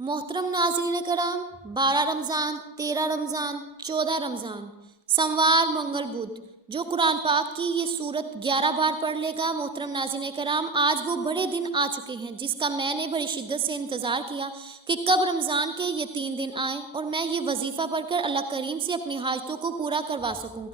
मोहतरम नाज़रीन कराम, 12 रमज़ान, 13 रमज़ान, 14 रमज़ान, सोमवार, मंगल, बुध जो कुरान पाक की ये सूरत 11 बार पढ़ लेगा। मोहतरम नाज़रीन कराम, आज वो बड़े दिन आ चुके हैं जिसका मैंने बड़ी शिद्दत से इंतज़ार किया कि कब रमज़ान के ये 3 दिन आएँ और मैं ये वजीफ़ा पढ़कर अल्लाह करीम से अपनी हाजतों को पूरा करवा सकूँ।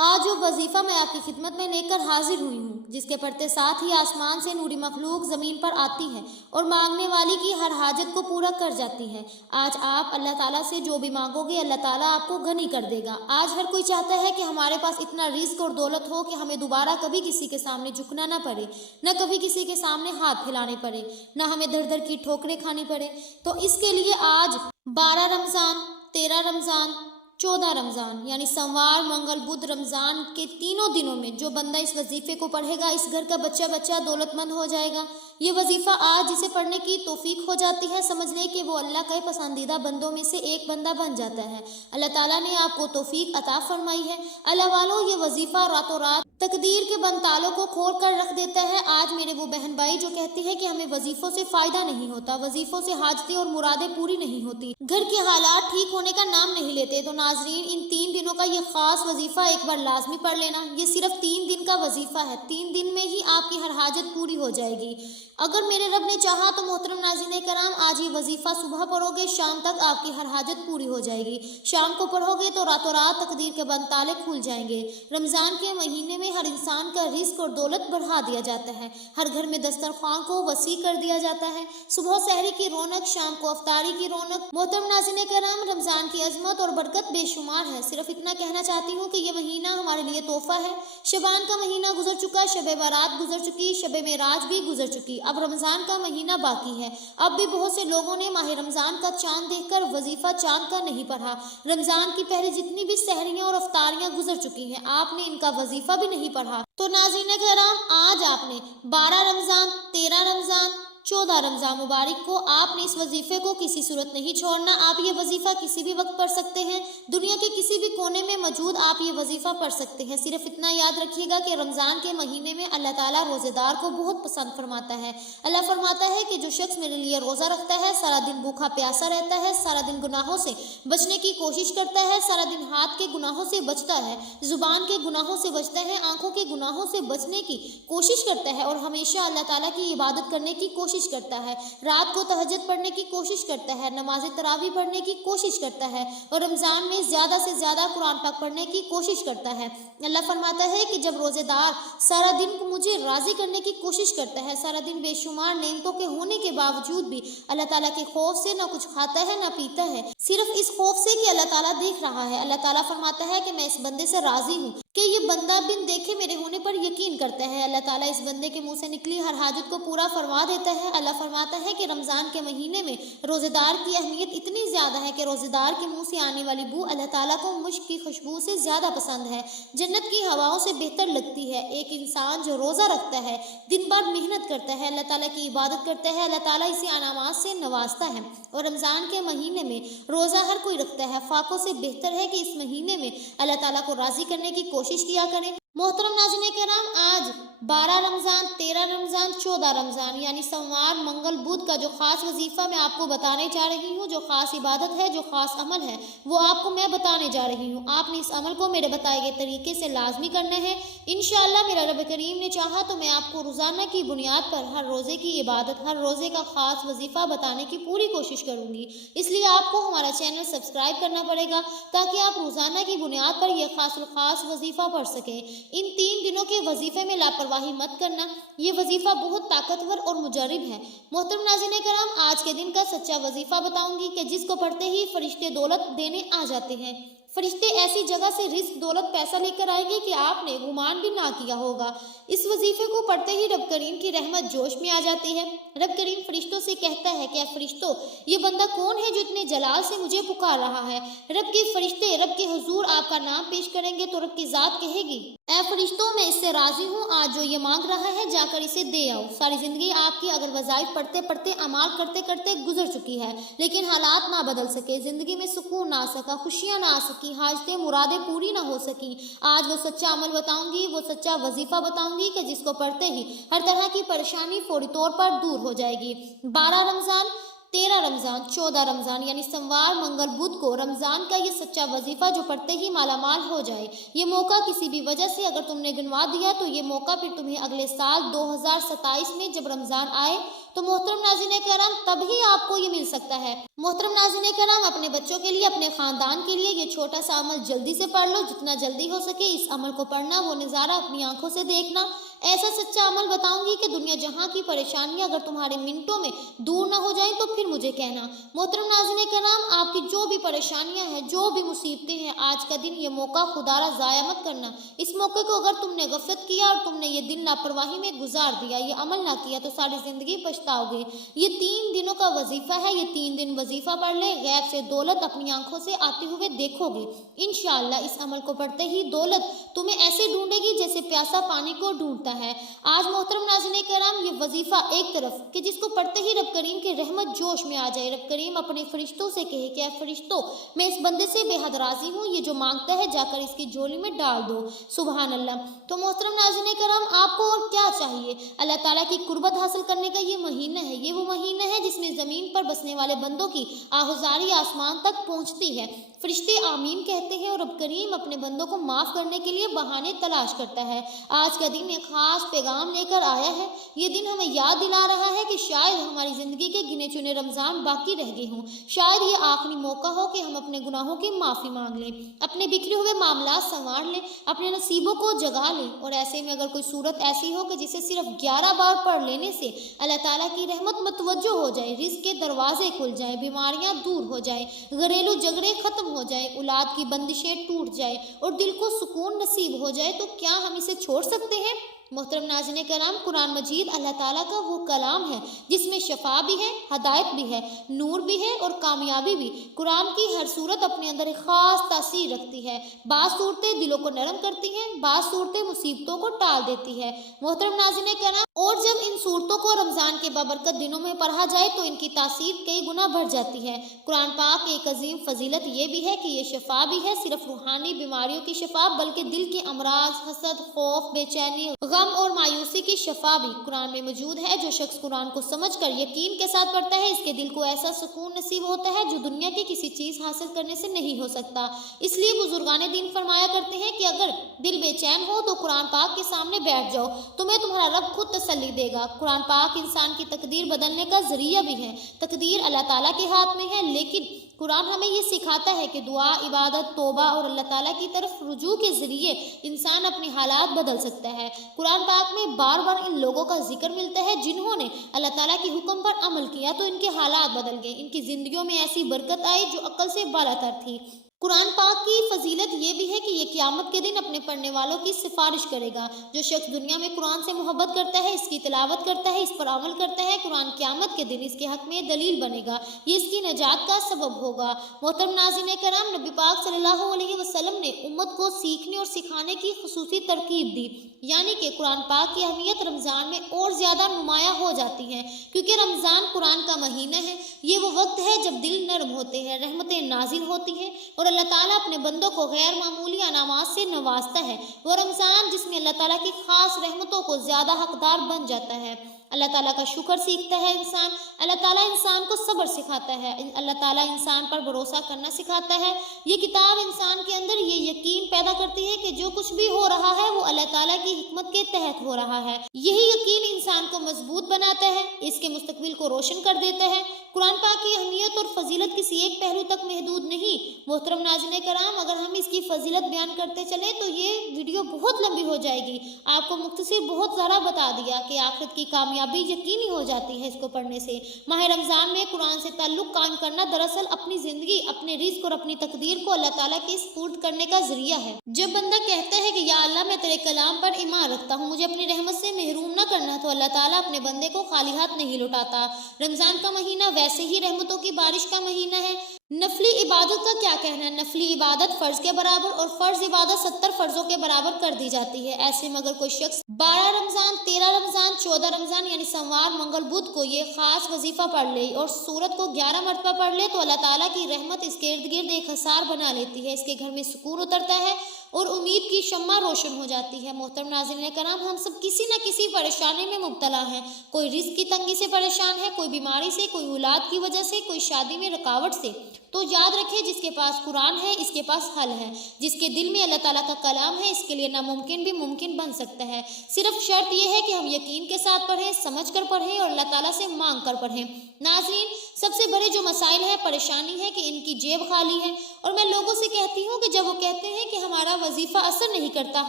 आज जो वजीफ़ा मैं आपकी खिदमत में लेकर हाजिर हुई हूँ, जिसके पढ़ते साथ ही आसमान से नूरी मखलूक ज़मीन पर आती है और मांगने वाली की हर हाजत को पूरा कर जाती है। आज आप अल्लाह ताला से जो भी मांगोगे अल्लाह ताला आपको गनी कर देगा। आज हर कोई चाहता है कि हमारे पास इतना रिज़्क और दौलत हो कि हमें दोबारा कभी किसी के सामने झुकना ना पड़े, न कभी किसी के सामने हाथ फैलाने पड़े, न हमें दर दर की ठोकरें खानी पड़े। तो इसके लिए आज 12 रमज़ान, 13 रमज़ान, 14 रमज़ान यानी सोमवार, मंगल, बुध रमज़ान के तीनों दिनों में जो बंदा इस वजीफ़े को पढ़ेगा, इस घर का बच्चा बच्चा दौलतमंद हो जाएगा। ये वजीफ़ा आज जिसे पढ़ने की तौफीक हो जाती है, समझ लें कि वो अल्लाह के पसंदीदा बंदों में से एक बंदा बन जाता है। अल्लाह ताला ने आपको तौफीक अता फरमाई है। अल्लाह वालों, ये वजीफ़ा रातों रात तकदीर के बनतालों को खोल कर रख देता है। आज मेरे वो बहन भाई जो कहती है कि हमें वजीफ़ों से फ़ायदा नहीं होता, वजीफ़ों से हाजतें और मुरादें पूरी नहीं होती, घर के हालात ठीक होने का नाम नहीं लेते, तो नाजरीन, इन 3 दिनों का ये ख़ास वजीफ़ा एक बार लाजमी पढ़ लेना। ये सिर्फ 3 दिन का वजीफ़ा है। 3 दिन में ही आपकी हर हाजत पूरी हो जाएगी अगर मेरे रब ने चाहा तो। मोहतरम नाज़रीन कराम, आज ये वजीफ़ा सुबह पढ़ोगे, शाम तक आपकी हर हाजत पूरी हो जाएगी। शाम को पढ़ोगे तो रातों रात तकदीर के बंद ताले खुल जाएंगे। रमज़ान के महीने में हर इंसान का रिज़्क और दौलत बढ़ा दिया जाता है। हर घर में दस्तरखान को वसी कर दिया जाता है। सुबह सहरी की रौनक, शाम को अफ्तारी की रौनक। मोहतरम नाज़रीन कराम, रमज़ान की अजमत और बरकत बेशुमार है। सिर्फ इतना कहना चाहती हूँ कि ये महीना हमारे लिए तोहफा है। शबान का महीना गुजर चुका, शब बारात गुजर चुकी, शब मेराज भी गुजर चुकी, अब रमज़ान का महीना बाकी है। अब भी बहुत से लोगों ने माह रमज़ान का चांद देखकर वजीफ़ा चांद का नहीं पढ़ा। रमज़ान की पहले जितनी भी सहरियाँ और अफ्तारियाँ गुजर चुकी हैं, आपने इनका वजीफ़ा भी नहीं पढ़ा। तो नाज़रीन कराम, आज आपने 12 रमज़ान, 13 रमज़ान, 14 रमज़ान मुबारक को आपने इस वजीफ़े को किसी सूरत नहीं छोड़ना। आप ये वजीफ़ा किसी भी वक्त पढ़ सकते हैं। दुनिया के किसी भी कोने में मौजूद आप ये वजीफ़ा पढ़ सकते हैं। सिर्फ इतना याद रखिएगा कि रमज़ान के महीने में अल्लाह ताला रोज़ेदार को बहुत पसंद फरमाता है। अल्लाह फरमाता है कि जो शख्स मेरे लिए रोज़ा रखता है, सारा दिन भूखा प्यासा रहता है, सारा दिन गुनाहों से बचने की कोशिश करता है, सारा दिन हाथ के गुनाहों से बचता है, ज़ुबान के गुनाहों से बचता है, आँखों के गुनाहों से बचने की कोशिश करता है और हमेशा अल्लाह ताला की इबादत करने की कोशिश करता है, रात को तहज्जुद पढ़ने की कोशिश करता है, नमाज तरावी पढ़ने की कोशिश करता है और रमज़ान में ज़्यादा से ज़्यादा कुरान पाक पढ़ने की कोशिश करता है। अल्लाह फरमाता है कि जब रोज़ेदार सारा दिन मुझे राज़ी करने की कोशिश करता है, सारा दिन बेशुमार नेमतों के होने के बावजूद भी अल्लाह ताला के खौफ से ना कुछ खाता है ना पीता है, सिर्फ इस खौफ से कि अल्लाह ताला देख रहा है। अल्लाह ताला फरमाता है कि मैं इस बंदे से राज़ी हूँ कि ये बंदा बिन देखे मेरे होने पर यकीन करता है। अल्लाह ताला इस बंदे के मुंह से निकली हर हाजत को पूरा फरमा देता है। अल्लाह फरमाता है कि रमज़ान के महीने में रोज़ेदार की अहमियत इतनी ज़्यादा है कि रोज़ेदार के मुंह से आने वाली बू अल्लाह ताला को मुश्क की खुशबू से ज़्यादा पसंद है, जन्नत की हवाओं से बेहतर लगती है। एक इंसान जो रोज़ा रखता है, दिन भर मेहनत करता है, अल्लाह ताला की इबादत करता है, अल्लाह ताला इसे अनामात से नवाजता है। और रमज़ान के महीने में रोज़ा हर कोई रखता है। फाकों से बेहतर है कि इस महीने में अल्लाह ताला को राज़ी करने की कोशिश किया करें। मोहतरम नाज़रीन कराम, आज 12 रमज़ान, 13 रमज़ान, 14 रमज़ान यानी सोमवार, मंगल, बुध का जो ख़ास वजीफ़ा मैं आपको बताने जा रही हूँ, जो ख़ास इबादत है, जो ख़ास अमल है, वो आपको मैं बताने जा रही हूँ। आपने इस अमल को मेरे बताए गए तरीके से लाजमी करना है। इंशाअल्लाह मेरा रब करीम ने चाहा तो मैं आपको रोज़ाना की बुनियाद पर हर रोज़े की इबादत, हर रोज़े का ख़ास वजीफ़ा बताने की पूरी कोशिश करूँगी। इसलिए आपको हमारा चैनल सब्सक्राइब करना पड़ेगा ताकि आप रोज़ाना की बुनियाद पर यह ख़ास वजीफ़ा पढ़ सकें। इन 3 दिनों के वजीफ़े में लापरवाही मत करना। ये वजीफ़ा बहुत ताकतवर और मुजर्रिब है। मोहतरम नाज़रीन कराम, आज के दिन का सच्चा वजीफ़ा बताऊंगी कि जिसको पढ़ते ही फरिश्ते दौलत देने आ जाते हैं। फरिश्ते ऐसी जगह से रिस्क, दौलत, पैसा लेकर आएंगे कि आपने गुमान भी ना किया होगा। इस वजीफे को पढ़ते ही रब करीम की रहमत जोश में आ जाती है। रब करीम फरिश्तों से कहता है कि फरिश्तों, ये बंदा कौन है जो इतने जलाल से मुझे पुकार रहा है। रब के फरिश्ते रब के हुजूर आपका नाम पेश करेंगे तो रब की ज़ात कहेगी, ऐ फरिश्तों, मैं इससे राजी हूँ, आज जो ये मांग रहा है जाकर इसे दे आओ। सारी ज़िंदगी आपकी अगर वज़ाइफ पढ़ते पढ़ते, अमाल करते करते गुजर चुकी है, लेकिन हालात ना बदल सके, ज़िंदगी में सुकून ना आ सका, खुशियाँ ना आ सकी, हाजतें मुरादें पूरी ना हो सकी। आज वो सच्चा अमल बताऊंगी, वो सच्चा वजीफ़ा बताऊंगी कि जिसको पढ़ते ही हर तरह की परेशानी फौरी तौर पर दूर हो जाएगी। 12 रमज़ान, 13 रमज़ान, 14 रमज़ान यानी सोमवार, मंगल, बुध को रमज़ान का ये सच्चा वजीफ़ा जो पढ़ते ही मालामाल हो जाए। ये मौका किसी भी वजह से अगर तुमने गिनवा दिया तो ये मौका फिर तुम्हें अगले साल 2027 में जब रमज़ान आए तो मोहतरम नाज़रीन कराम तभी आपको ये मिल सकता है। मोहतरम नाज़रीन कराम अपने बच्चों के लिए, अपने ख़ानदान के लिए ये छोटा सा अमल जल्दी से पढ़ लो, जितना जल्दी हो सके इस अमल को पढ़ना, वो नज़ारा अपनी आंखों से देखना। ऐसा सच्चा अमल बताऊंगी कि दुनिया जहां की परेशानियां अगर तुम्हारे मिनटों में दूर ना हो जाएं तो फिर मुझे कहना। मोहतरम नाज़रीन कराम आपकी जो भी परेशानियां हैं, जो भी मुसीबतें हैं, आज का दिन ये मौका खुदारा ज़ाया मत करना। इस मौके को अगर तुमने गफलत किया और तुमने ये दिन लापरवाही में गुजार दिया, ये अमल ना किया तो सारी ज़िंदगी पछताओगे। ये 3 दिनों का वजीफ़ा है, ये 3 दिन वजीफ़ा पढ़ ले, गैब से दौलत अपनी आंखों से आते हुए देखोगे। इंशाअल्लाह इस अमल को पढ़ते ही दौलत तुम्हें ऐसे ढूंढेगी जैसे प्यासा पानी को ढूंढता है। आज मोहतरम नाज़रीन कराम ये वजीफा एक तरफ कि जिसको पढ़ते ही रब करीम की रहमत जोश में आ जाए, रब करीम अपने फरिश्तों से कहे कि फरिश्तों मैं इस बंदे से बेहद राजी हूँ, ये जो मांगता है जाकर इसकी झोली में डाल दो। सुभान अल्लाह। तो मोहतरम नाज़रीन कराम आपको और क्या चाहिए? अल्लाह ताला की कुर्बत हासिल करने का ये महीना है, ये वो महीना है जिसमें ज़मीन पर बसने वाले बंदों की आहुजारी आसमान तक पहुँचती है। फरिश्ते आमीन कहते हैं और रब करीम अपने बंदों को माफ़ करने के लिए बहाने तलाश करता है। आज का दिन एक खास पैगाम लेकर आया है। ये दिन हमें याद दिला रहा है कि शायद हमारी ज़िंदगी के गिने चुने रमज़ान बाकी रह गए हों। शायद ये आखिरी मौका हो कि हम अपने गुनाहों की माफ़ी मांग लें, अपने बिखरे हुए मामला संवार लें, अपने नसीबों को जगा लें। और ऐसे में अगर कोई सूरत ऐसी हो कि जिसे सिर्फ 11 बार पढ़ लेने से अल्लाह ताला की रहमत मतवज्जो हो जाए, रिज़्क़ के दरवाजे खुल जाए, बीमारियाँ दूर हो जाए, घरेलू झगड़े ख़त्म हो जाए, औलाद की बंदिशें टूट जाए और दिल को सुकून नसीब हो जाए, तो क्या हम इसे छोड़ सकते हैं? मोहतरम नाज़रीन कराम कुरान मजीद अल्लाह ताला का वो कलाम है जिसमें शफा भी है, हदायत भी है, नूर भी है और कामयाबी भी। कुरान की हर सूरत अपने अंदर एक ख़ास तासीर रखती है। बाज़ सूरतें दिलों को नरम करती हैं, बाज़ सूरतें मुसीबतों को टाल देती है। मोहतरम नाज़रीन कराम और जब इन सूरतों को रमज़ान के बाबरकत दिनों में पढ़ा जाए तो इनकी तासीर कई गुना बढ़ जाती है। कुरान पाक की एक अजीम फजीलत ये भी है कि ये शफा भी है, सिर्फ रूहानी बीमारियों की शफा बल्कि दिल के अमराज, हसद, खौफ, बेचैनी, गम और मायूसी की शफा भी कुरान में मौजूद है। जो शख्स कुरान को समझकर यकीन के साथ पढ़ता है, इसके दिल को ऐसा सुकून नसीब होता है जो दुनिया की किसी चीज़ हासिल करने से नहीं हो सकता। इसलिए बुजुर्गाने दीन फरमाया करते हैं कि अगर दिल बेचैन हो तो कुरान पाक के सामने बैठ जाओ, तुम्हें तुम्हारा रब खुद तसल्ली देगा। कुरान पाक इंसान की तकदीर बदलने का जरिया भी है। तकदीर अल्लाह ताला के हाथ में है, लेकिन कुरान हमें ये सिखाता है कि दुआ, इबादत, तौबा और अल्लाह ताला की तरफ रुजू के ज़रिए इंसान अपने हालात बदल सकता है। कुरान पाक में बार बार इन लोगों का जिक्र मिलता है जिन्होंने अल्लाह ताला के हुक्म पर अमल किया तो इनके हालात बदल गए, इनकी ज़िंदगियों में ऐसी बरकत आई जो अक्ल से बालातर थी। कुरान पाक की फजीलत ये भी है कि ये क़यामत के दिन अपने पढ़ने वालों की सिफारिश करेगा। जो शख्स दुनिया में कुरान से मोहब्बत करता है, इसकी तिलावत करता है, इस पर अमल करता है, कुरान क़यामत के दिन इसके हक़ में दलील बनेगा, ये इसकी नजात का सबब होगा। मोहतरम नाज़रीन कराम नबी पाक सल्लल्लाहु अलैहि वसल्लम ने उम्मत को सीखने और सिखाने की खुसूसी तरकीब दी, यानी कि कुरान पाक की अहमियत रमज़ान में और ज़्यादा नुमाया हो जाती है, क्योंकि रमज़ान कुरान का महीना है। ये वो वक्त है जब दिल नरम होते हैं, रहमतें नाजिल होती हैं और अल्लाह ताला अपने बंदों को गैर मामूली अनामात से नवाजता है। वो रमज़ान जिसमें अल्लाह ताला की ख़ास रहमतों को ज़्यादा हकदार बन जाता है। अल्लाह ताला का शुक्र सीखता है इंसान, अल्लाह ताला इंसान को सब्र सिखाता है, अल्लाह ताला इंसान पर भरोसा करना सिखाता है। ये किताब इंसान के अंदर ये यकीन पैदा करती है कि जो कुछ भी हो रहा है वो अल्लाह ताला की हिकमत के तहत हो रहा है। यही यकीन इंसान को मजबूत बनाता है, इसके मुस्तकबिल को रोशन कर देता है। कुरान पाक की अहमियत और फजीलत किसी एक पहलू तक महदूद नहीं। मोहतरम नाज़रीन कराम अगर हम इसकी फजीलत बयान करते चले तो ये वीडियो बहुत लंबी हो जाएगी। आपको मुख्तसर बहुत ज़रा बता दिया कि आखिरत की कामयाबी यकीनी हो जाती है इसको पढ़ने से। माह रमज़ान में कुरान से ताल्लुक़ कायम करना दरअसल अपनी ज़िंदगी, अपने रिज़्क़ और अपनी तकदीर को अल्लाह ताला के सुपुर्द करने का ज़रिया है। जब बंदा कहता है कि या अल्लाह मैं तेरे कलाम पर ईमान रखता हूँ, मुझे अपनी रहमत से महरूम न करना, तो अल्लाह ताला अपने बंदे को खाली हाथ नहीं लौटाता। रमज़ान का महीना वैसे ही रहमतों की बारिश का महीना है। नफली इबादत का क्या कहना है? नफली इबादत फ़र्ज़ के बराबर और फ़र्ज़ इबादत 70 फ़र्ज़ों के बराबर कर दी जाती है। ऐसे में अगर कोई शख्स 12 रमज़ान, 13 रमज़ान, 14 रमज़ान यानी सोमवार, मंगल, बुध को ये ख़ास वजीफ़ा पढ़ ले और सूरत को 11 मरतबा पढ़ ले तो अल्लाह ताला की रहमत इसके इर्द गिर्द एक हसार बना लेती है। इसके घर में सुकून उतरता है और उम्मीद की शम्मा रोशन हो जाती है। मोहतरम नाज़रीन कराम, हम सब किसी न किसी परेशानी में मुब्तला हैं। कोई रिज़्क़ की तंगी से परेशान है, कोई बीमारी से, कोई औलाद की वजह से, कोई शादी में रुकावट से। तो याद रखें, जिसके पास कुरान है इसके पास हल है। जिसके दिल में अल्लाह ताला का कलाम है इसके लिए नामुमकिन भी मुमकिन बन सकता है। सिर्फ शर्त यह है कि हम यकीन के साथ पढ़ें, समझ कर पढ़ें और अल्लाह ताला से मांग कर पढ़ें। नाज़रीन, सबसे बड़े जो मसाइल है, परेशानी है कि इनकी जेब खाली है। और मैं लोगों से कहती हूँ कि जब वो कहते हैं कि हमारा वजीफ़ा असर नहीं करता,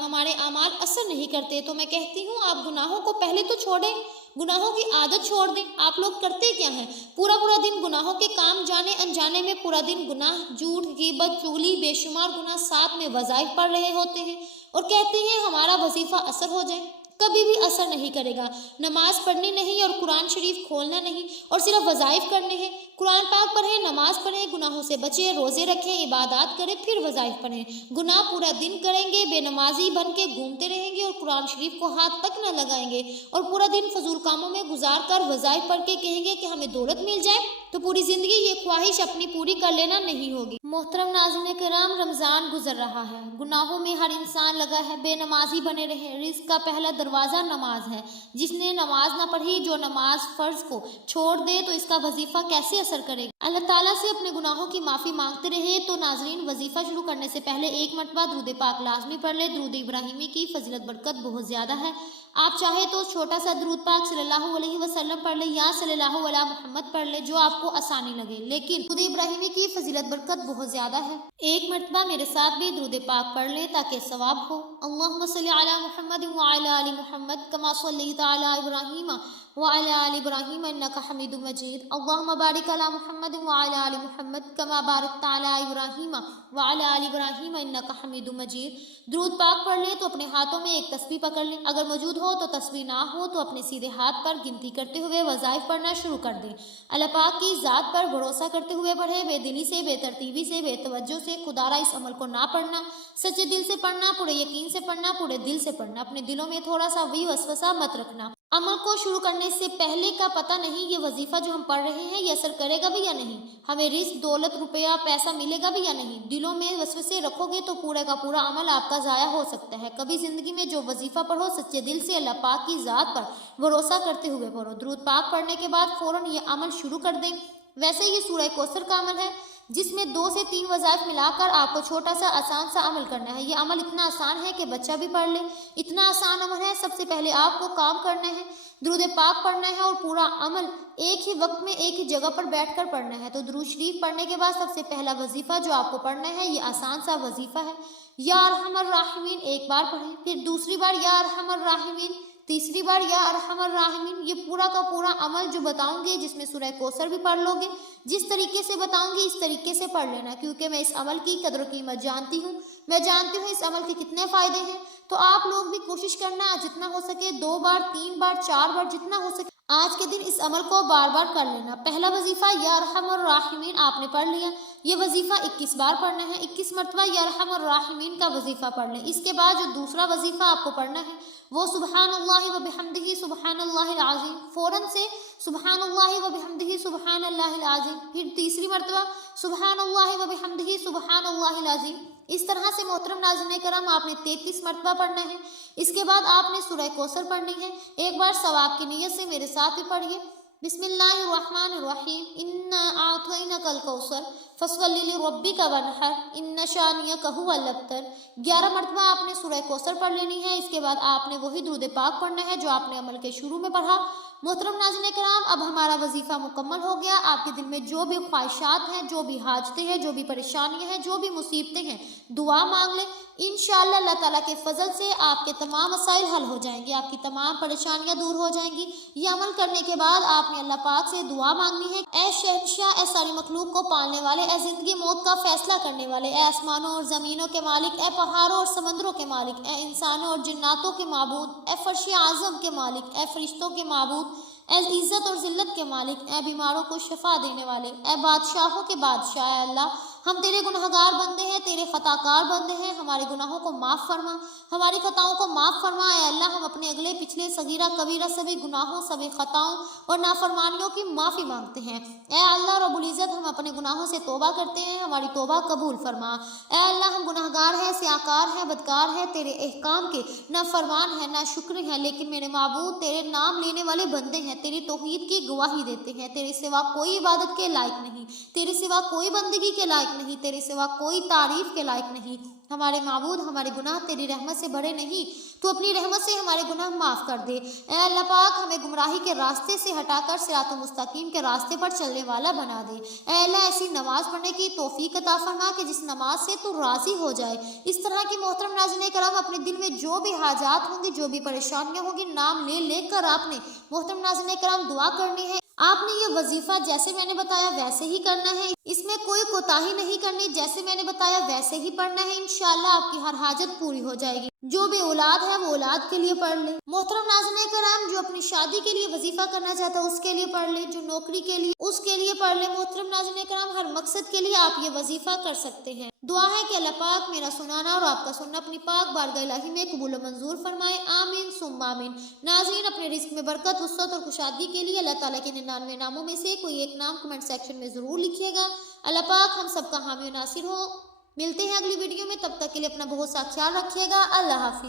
हमारे अमाल असर नहीं करते, तो मैं कहती हूँ आप गुनाहों को पहले तो छोड़ें, गुनाहों की आदत छोड़ दें। आप लोग करते क्या हैं? पूरा पूरा दिन गुनाहों के काम जाने अनजाने में पूरा दिन गुनाह, झूठ, गीबत, चुगली, बेशुमार गुनाह, साथ में वज़ाइफ पढ़ रहे होते हैं और कहते हैं हमारा वजीफ़ा असर हो जाए। कभी भी असर नहीं करेगा। नमाज पढ़नी नहीं और कुरान शरीफ खोलना नहीं और सिर्फ वज़ाइफ करने हैं। कुरान पाक पढ़ें, नमाज पढ़ें, गुनाहों से बचें, रोज़े रखें, इबादत करें, फिर वज़ाइफ पढ़ें। गुनाह पूरा दिन करेंगे, बेनमाजी बन के घूमते रहेंगे और कुरान शरीफ को हाथ तक न लगाएंगे और पूरा दिन फजूल कामों में गुजार कर वज़ाइफ पढ़ के कहेंगे कि हमें दौलत मिल जाए, तो पूरी ज़िंदगी ये ख्वाहिश अपनी पूरी कर लेना नहीं होगी। मोहतरम नाज़रीन किराम, रमज़ान गुजर रहा है, गुनाहों में हर इंसान लगा है, बेनमाजी बने रहे। रिज़्क़ का पहला दरवाज़ा नमाज है। जिसने नमाज ना पढ़ी, जो नमाज फ़र्ज़ को छोड़ दे तो इसका वजीफ़ा कैसे असर करेगा? अल्लाह ताला से अपने गुनाहों की माफ़ी मांगते रहे। तो नाज़रीन, वजीफ़ा शुरू करने से पहले एक मरतबा दुरूद पाक लाजमी पढ़ ले। दुरूद इब्राहिमी की फजीलत बरकत बहुत ज़्यादा है। आप चाहे तो छोटा सा दुरूद पाक सल्लल्लाहु अलैहि वसल्लम पढ़ ले या सल्लल्लाहु अला मुहम्मद पढ़ ले, जो आपको आसानी लगे, लेकिन दुरूद इब्राहिमी की फजीलत बरकत बहुत ज़्यादा है। एक मरतबा मेरे साथ भी दुरूद पाक पढ़ ले ताकि सवाब हो। अल्लाहुम्मा सल्लि अला मुहम्मद व अला आलि मुहम्मद कमा सल्लैता अला इब्राहीम व अला आलि इब्राहीम इन्नका हमीदुम मजीद। अल्लाहुम्मा बारिक अला मुहम्मद व अला आलि मुहम्मद कमा बारकता अला इब्राहीम व अला आलि इब्राहीम इन्नका हमीदुम मजीद। दुरूद पाक पढ़ ले तो अपने हाथों में एक तस्बीह पकड़ लें। अगर मौजूद हो तो तस्बीह ना हो तो अपने सीधे हाथ पर गिनती करते हुए वज़ाइफ पढ़ना शुरू कर दें। अल्लाह पाक की ज़ात पर भरोसा करते हुए पढ़े, बेदिली से, बेतरतीबी से, बेतवज्जो से। खुदारा इस अमल को ना पढ़ना, सच्चे दिल से पढ़ना, पूरे यकीन से पढ़ना, पूरे दिल से पढ़ना। अपने दिलों में थोड़ा सा भी वसवसा मत रखना। अमल को शुरू करने से पहले का पता नहीं ये वजीफ़ा जो हम पढ़ रहे हैं ये असर करेगा भी या नहीं, हमें रिस्क, दौलत, रुपया, पैसा मिलेगा भी या नहीं। दिलों में वसवसे रखोगे तो पूरा का पूरा अमल आपका ज़ाया हो सकता है। कभी ज़िंदगी में जो वजीफ़ा पढ़ो सच्चे दिल से अल्लाह पाक की ज़ात पर भरोसा करते हुए पढ़ो। दुरूद पाक पढ़ने के बाद फ़ौरन ये अमल शुरू कर दें। वैसे ये सूरह कौसर का अमल है जिसमें 2 से 3 वज़ाइफ मिलाकर आपको छोटा सा आसान सा अमल करना है। ये अमल इतना आसान है कि बच्चा भी पढ़ ले, इतना आसान अमल है। सबसे पहले आपको काम करना है, दुरूद पाक पढ़ना है और पूरा अमल एक ही वक्त में एक ही जगह पर बैठकर पढ़ना है। तो दुरूद शरीफ पढ़ने के बाद सबसे पहला वजीफ़ा जो आपको पढ़ना है ये आसान सा वजीफ़ा है। या अरहमर राहिमीन एक बार पढ़ें, फिर दूसरी बार या अरहमर राहिमीन, तीसरी बार या अरहमर राहिमीन। ये पूरा का पूरा अमल जो बताऊंगी, जिसमें सूरह कौसर भी पढ़ लोगे, जिस तरीके से बताऊंगी इस तरीके से पढ़ लेना, क्योंकि मैं इस अमल की कदर कीमत जानती हूँ। मैं जानती हूँ इस अमल के कितने फ़ायदे हैं। तो आप लोग भी कोशिश करना जितना हो सके 2 बार, 3 बार, 4 बार, जितना हो सके आज के दिन इस अमल को बार बार कर लेना। पहला वजीफ़ा या अरहमर राहिमीन आपने पढ़ लिया। ये वजीफ़ा 21 बार पढ़ना है। 21 मरतबा या अरहमर राहिमीन का वजीफ़ा पढ़ लें। इसके बाद जो दूसरा वजीफ़ा आपको पढ़ना है वो सुबहानल्लाहि व बिहम्दिही सुबहानल्लाहिल अज़ीम, फ़ौरन से सुबहानल्लाहि व बिहम्दिही सुबहानल्लाहिल अज़ीम। फिर तीसरी मरतबा सुबहानल्लाहि व बिहम्दिही सुबहानल्लाहिल अज़ीम। इस तरह से मोहतरम नाज़रीन करम आपने 33 मरतबा पढ़ना है। इसके बाद आपने सूरह कौसर पढ़नी है। एक बार सवाब की नीयत से मेरे साथ भी पढ़िए। बिस्मिल्लाहिर्रहमानिर्रहीम। इन्ना आतैनाकल कौसर फसल्लि लिरब्बिका वनहर इन्ना शानियका हुवल अब्तर। 11 मरतबा आपने सूरह कौसर पढ़ लेनी है। इसके बाद आपने वही दुरूद पाक पढ़ना है जो आपने अमल के शुरू में पढ़ा। मोहतरम नाज़रीन कराम, अब हमारा वजीफ़ा मुकम्मल हो गया। आपके दिल में जो भी ख्वाहिशात हैं, जो भी हाजतें हैं, जो भी परेशानियां हैं, जो भी मुसीबतें हैं, दुआ मांग लें। इंशाअल्लाह अल्लाह ताला के फजल से आपके तमाम मसाइल हल हो जाएंगे, आपकी तमाम परेशानियां दूर हो जाएंगी। ये अमल करने के बाद आपने अल्लाह पाक से दुआ मांगनी है, ए शहंशाह, ए सारी मखलूक को पालने वाले, ए जिंदगी मौत का फैसला करने वाले, ए आसमानों और ज़मीनों के मालिक, ए पहाड़ों और समंदरों के मालिक, ए इंसानों और जिन्नातों के माबूद, ए फर्श आज़म के मालिक, ए फरिश्तों के माबूद, اے عزت اور ذلت کے مالک، اے بیماروں کو شفا دینے والے، اے بادشاہوں کے بادشاہ، اے اللہ ہم تیرے گنہگار بندے ہیں، تیرے خطاکار بندے ہیں، ہمارے گناہوں کو معاف فرما، ہماری خطاؤں کو معاف فرما اے اللہ۔ ہم اپنے اگلے پچھلے صغیرہ کبیرہ سبھی گناہوں، سبھی خطاؤں اور نافرمانیوں کی معافی مانگتے ہیں اے اللہ رب العزت۔ ہم اپنے گناہوں سے توبہ کرتے ہیں، ہماری توبہ قبول فرما اے اللہ۔ ہم گناہگار ہیں، سیاکار ہیں، بدکار ہیں، تیرے احکام کے نہ فرمان ہیں، نہ شکر ہیں، لیکن میرے معبود تیرے نام لینے والے بندے ہیں، تیری توحید کی گواہی دیتے ہیں۔ تیرے سوا کوئی عبادت کے لائق نہیں، تیرے سوا کوئی بندگی کے لائق نہیں، تیرے سوا کوئی تعریف کے لائق نہیں۔ ہمارے معبود ہمارے گناہ تیری رحمت سے بڑے نہیں، تو اپنی رحمت سے ہمارے گناہ معاف کر دے اے اللہ پاک۔ ہمیں گمراہی کے راستے سے ہٹا کر صراط مستقیم کے راستے پر چلنے والا بنا دے اے اللہ۔ ایسی نماز پڑھنے کی توفیق عطا فرما کہ جس نماز سے تو راضی ہو جائے۔ اس طرح کی محترم ناظرین کرام اپنے دل میں جو بھی حاجات ہوں گی، جو بھی پریشانیاں ہوں گی، نام لے لے کر آپ نے محترم ناظرین کرام دعا کرنی ہے۔ آپ نے یہ وظیفہ جیسے میں نے بتایا ویسے ہی کرنا ہے، اس میں کوئی کوتاہی نہیں کرنی، جیسے میں نے بتایا ویسے ہی پڑھنا ہے۔ انشاءاللہ آپ کی ہر حاجت پوری ہو جائے گی۔ جو بھی اولاد ہے وہ اولاد کے لیے پڑھ لے، محترم ناظرین کرام جو اپنی شادی کے لیے وظیفہ کرنا چاہتا ہے اس کے لیے پڑھ لے، جو نوکری کے لیے اس کے لیے پڑھ لے۔ محترم ناظرین کرام ہر مقصد کے لیے آپ یہ وظیفہ کر سکتے ہیں۔ دعا ہے کہ اللہ پاک میرا سنانا اور آپ کا سننا اپنی پاک بارگاہ الہی میں قبول و منظور فرمائے، آمین ثم آمین۔ ناظرین اپنے رزق میں برکت، وسعت اور کشادگی کے لیے اللہ تعالیٰ کے 99 ناموں میں سے کوئی ایک نام کمنٹ سیکشن میں ضرور لکھیے گا۔ اللہ پاک ہم سب کا حامی و ناصر ہو۔ ملتے ہیں اگلی ویڈیو میں، تب تک کے لیے اپنا بہت سا خیال رکھیے گا۔ اللہ حافظ۔